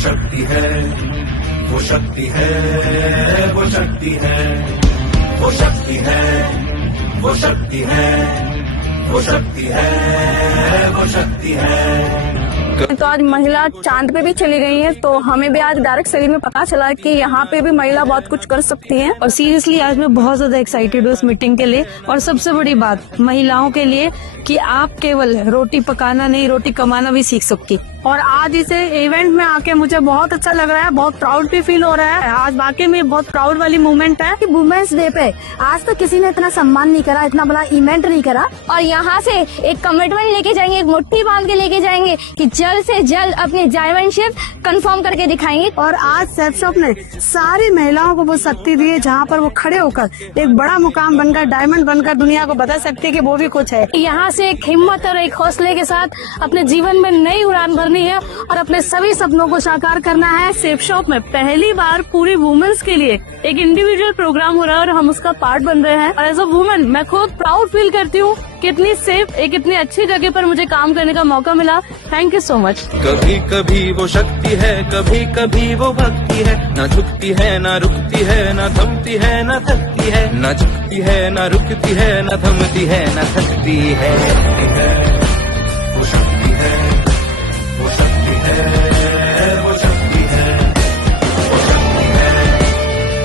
शक्ति है, वो शक्ति है, वो शक्ति है, वो शक्ति है, वो शक्ति है, वो शक्ति है, वो शक्ति है। तो आज महिला चांद पे भी चली गई है, तो हमें भी आज डायरेक्ट शरीर में पता चला कि यहाँ पे भी महिला बहुत कुछ कर सकती है। और सीरियसली आज मैं बहुत ज्यादा एक्साइटेड हूँ इस मीटिंग के लिए। और सबसे बड़ी बात महिलाओं के लिए कि आप केवल रोटी पकाना नहीं, रोटी कमाना भी सीख सकती। और आज इसे इवेंट में आके मुझे बहुत अच्छा लग रहा है, बहुत प्राउड भी फील हो रहा है। आज वाकई में बहुत प्राउड वाली मोमेंट है। वुमेन्स डे पे आज तक किसी ने इतना सम्मान नहीं करा, इतना बड़ा इवेंट नहीं करा। और यहाँ से एक कमिटमेंट लेके जाएंगे, एक मुट्ठी बांध के लेके जाएंगे कि जल्द से जल्द अपनी डायमंडशिप कंफर्म करके दिखाएंगे। और आज सेफ शॉप ने सारी महिलाओं को वो शक्ति दी है जहाँ पर वो खड़े होकर एक बड़ा मुकाम बनकर, डायमंड बनकर दुनिया को बता सकती है कि वो भी कुछ है। यहाँ से एक हिम्मत और एक हौसले के साथ अपने जीवन में नई उड़ान भरनी है और अपने सभी सपनों को साकार करना है। सेफ शॉप में पहली बार पूरी वुमेन्स के लिए एक इंडिविजुअल प्रोग्राम हो रहा है और हम उसका पार्ट बन रहे हैं। और एज अ वुमेन मैं खुद प्राउड फील करती हूँ कि इतनी सेफ, एक इतनी अच्छी जगह पर मुझे काम करने का मौका मिला। Thank you so much. कभी कभी वो शक्ति है, कभी कभी वो भक्ति है, ना झुकती है ना रुकती है, ना थमती है ना थकती है, ना झुकती है ना रुकती है, ना थमती है ना थकती है। वो शक्ति है, वो शक्ति है, वो शक्ति है, वो शक्ति है,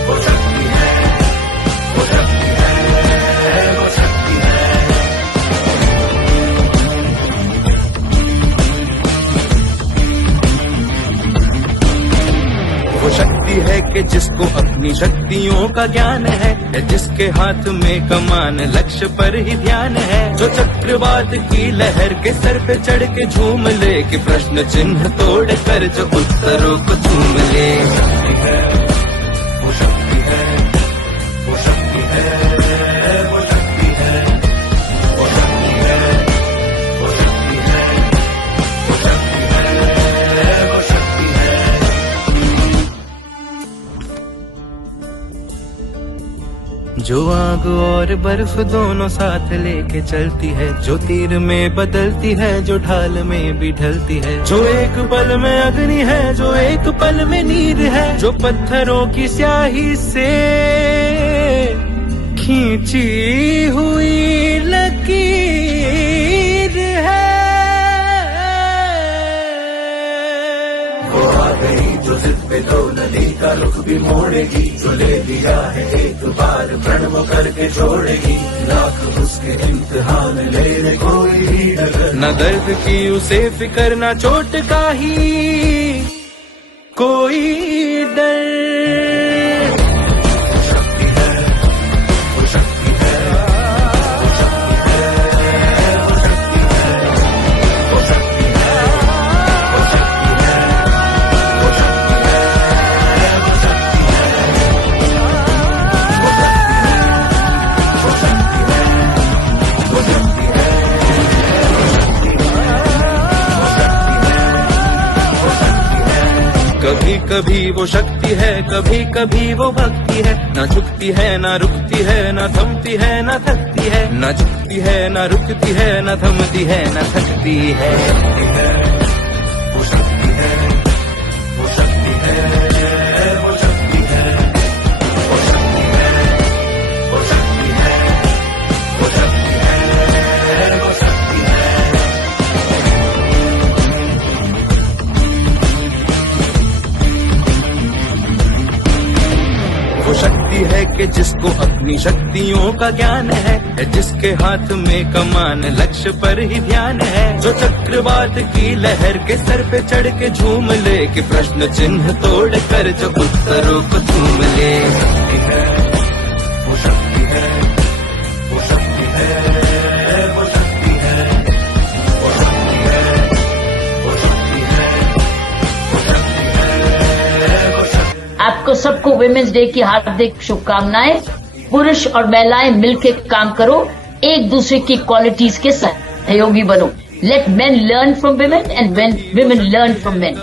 वो शक्ति है, वो शक्ति है, वो शक्ति है। वो शक्ति है कि जिसको अपनी शक्तियों का ज्ञान है, जिसके हाथ में कमान लक्ष्य पर ही ध्यान है, जो चक्रवात की लहर के सर पे चढ़ के झूम ले, कि प्रश्न चिन्ह तोड़ कर जो उत्तरों को चूम ले। वो शक्ति है, वो शक्ति है, वो शक्ति है, वो शक्ति है, वो शक्ति है, वो शक्ति है, वो शक्ति है। जो आग और बर्फ दोनों साथ लेके चलती है, जो तीर में बदलती है, जो ढाल में भी ढलती है, जो एक पल में अग्नि है, जो एक पल में नीर है, जो पत्थरों की स्याही से खींची हुई लकीर है। वो आ गई जो जिद पे तो नदी का रुख भी मोड़ेगी, जो ले लिया है एक बार प्रण वो करके छोड़ेगी, लाख उसके इम्तिहान ले कोई भी डर, न दर्द की उसे फिक्र, न चोट का ही कोई डर। कभी कभी वो शक्ति है, कभी कभी वो भक्ति है, ना झुकती है ना रुकती है, ना थमती है ना थकती है, ना झुकती है ना रुकती है, ना थमती है ना थकती है। वो शक्ति है, वो शक्ति है, वो शक्ति है, वो शक्ति है, वो शक्ति है, वो शक्ति है, वो शक्ति है। वो शक्ति है कि जिसको अपनी शक्तियों का ज्ञान है, जिसके हाथ में कमान लक्ष्य पर ही ध्यान है, जो चक्रवात की लहर के सर पे चढ़ के झूम ले, कि प्रश्न चिन्ह तोड़ कर जो उत्तरों को चूम ले। वो शक्ति है, वो शक्ति है, वो शक्ति है, वो शक्ति है, वो शक्ति है, वो शक्ति है, वो शक्ति है। आपको सबको वुमेन्स डे की हार्दिक शुभकामनाएं। पुरुष और महिलाएं मिलकर काम करो, एक दूसरे की क्वालिटीज के सहयोगी बनो। Let men learn from women and women learn from men.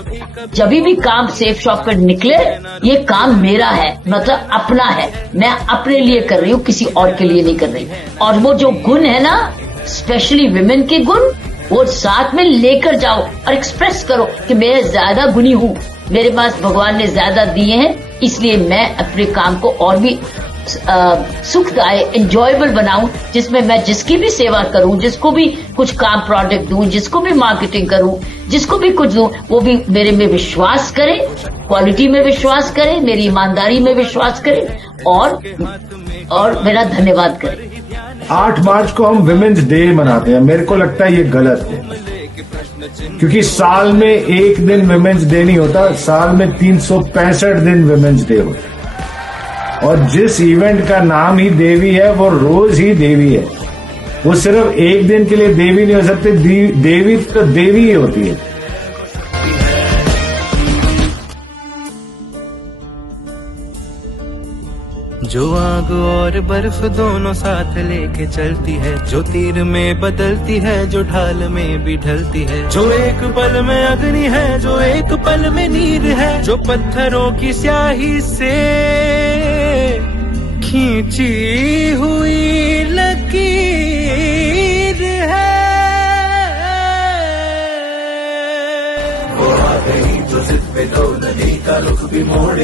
जब भी काम सेफ शॉप पर निकले, ये काम मेरा है, मतलब अपना है, मैं अपने लिए कर रही हूँ, किसी और के लिए नहीं कर रही। और वो जो गुण है ना, स्पेशली वुमेन के गुण, वो साथ में लेकर जाओ और एक्सप्रेस करो कि मैं ज्यादा गुणी हूँ, मेरे पास भगवान ने ज्यादा दिए हैं, इसलिए मैं अपने काम को और भी सुखदायक एंजॉयबल बनाऊं, जिसमें मैं जिसकी भी सेवा करूं, जिसको भी कुछ काम प्रोडक्ट दूं, जिसको भी मार्केटिंग करूं, जिसको भी कुछ दूं, वो भी मेरे में विश्वास करे, क्वालिटी में विश्वास करे, मेरी ईमानदारी में विश्वास करे और मेरा धन्यवाद करे। 8 मार्च को हम विमेन्स डे मनाते हैं। मेरे को लगता है ये गलत है, क्योंकि साल में एक दिन विमेन्स डे नहीं होता, साल में 365 दिन विमेन्स डे होता है। और जिस इवेंट का नाम ही देवी है वो रोज ही देवी है, वो सिर्फ एक दिन के लिए देवी नहीं हो सकती। देवी तो देवी ही होती है। जो आग और बर्फ दोनों साथ लेके चलती है, जो तीर में बदलती है, जो ढाल में भी ढलती है, जो एक पल में अग्नि है, जो एक पल में नीर है, जो पत्थरों की स्याही से खींची हुई लकीर है। वो आ गई जो जिद पे दो नदी का रुख भी मोड़े।